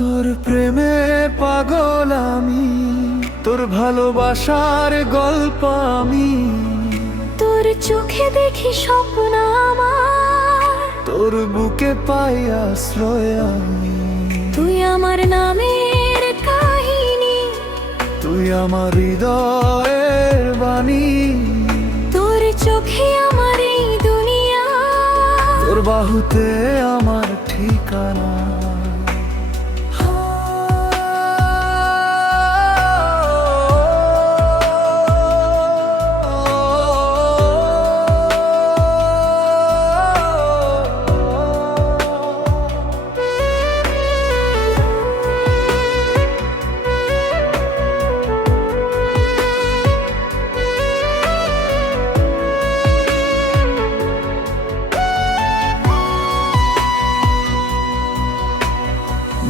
তোর প্রেমে পাগল আমি, তোর ভালোবাসার গল্প আমি। তোর চোখে দেখি স্বপ্ন আমার, তোর বুকে পাই আশ্রয় আমি। তুই আমার নামের কাহিনী, তুই আমার হৃদয়ের বাণী। তোর চোখে আমার এই দুনিয়া, তোর বাহুতে আমার ঠিকানা।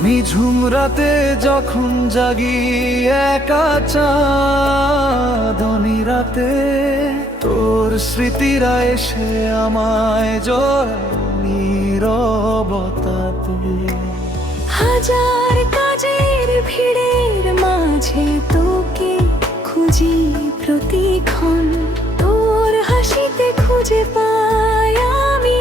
নিঝুম রাতে যখন জাগি একা চাঁদনি রাতে, তোর স্মৃতিরা এসে আমায় জড়ায় নীরবতাতে। হাজার কাজের ভিড়ের মাঝে তোকে খুঁজি প্রতিক্ষণ। তোর হাসিতে খুঁজে পাই আমি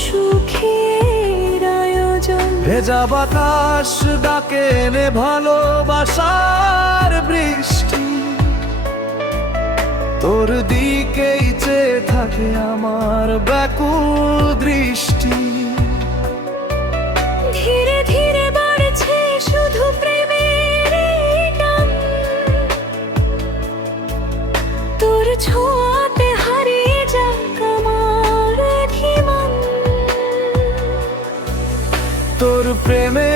সুখের আয়োজন। ভেজা বাতাস ডাকে নে ভালোবাসার বৃষ্টি, তোর দিকেই চেয়ে থাকে আমার ব্যাকুল দৃষ্টি। ধীরে ধীরে বাড়ছে শুধু প্রেমের এই টান, তোর ছোঁয়াতে হারিয়ে যাক আমার অভিমান। তোর প্রেমে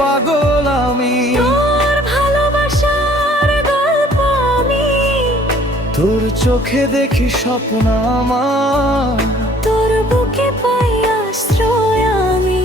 পাগল আমি, তোর ভালোবাসার গল্প আমি। তোর চোখে দেখি স্বপ্ন আমার। তোর বুকে পাই আশ্রয় আমি।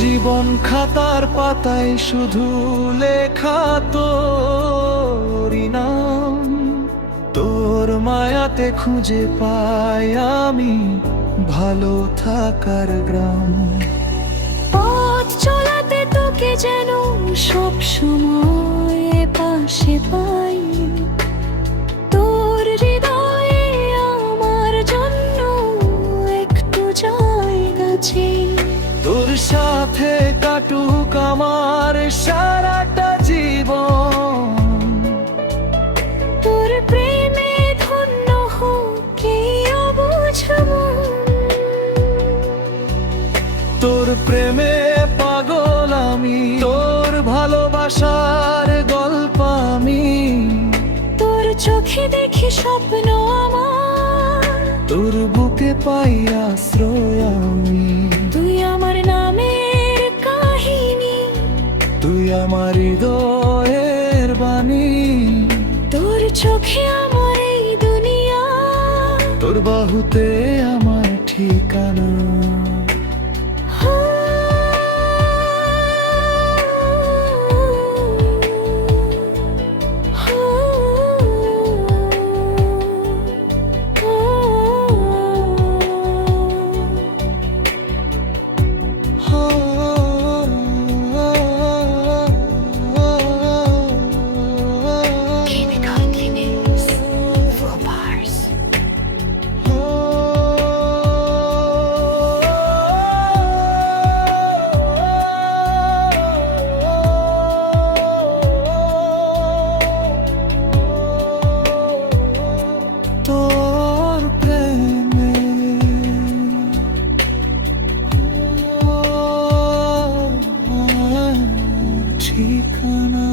জীবন খাতার পাতায় শুধু লেখা তোরই নাম। তোর মায়াতে খুঁজে পাই আমি ভালো থাকার গ্রাম। পথ চলাতে তোকে যেন সব সময় পাশে পাই। তোর হৃদয়ে আমার জন্য একটু জায়গা চাই। তোর সাথে কাটুক আমার সারাটা জীবন। তোর প্রেমে ধন্য হোক এই অবুঝ মন। তোর প্রেমে পাগল আমি, তোর ভালোবাসার গল্প আমি। তোর চোখে দেখি স্বপ্ন আমার, তোর বুকে পাই আশ্রয় আমি। তুই আমার নামের কাহিনী, তুই আমার হৃদয়ের বাণী। তোর চোখে আমার এই দুনিয়া, তোর বাহুতে আমার ঠিকানা। তোর প্রেমে ঠিকানা।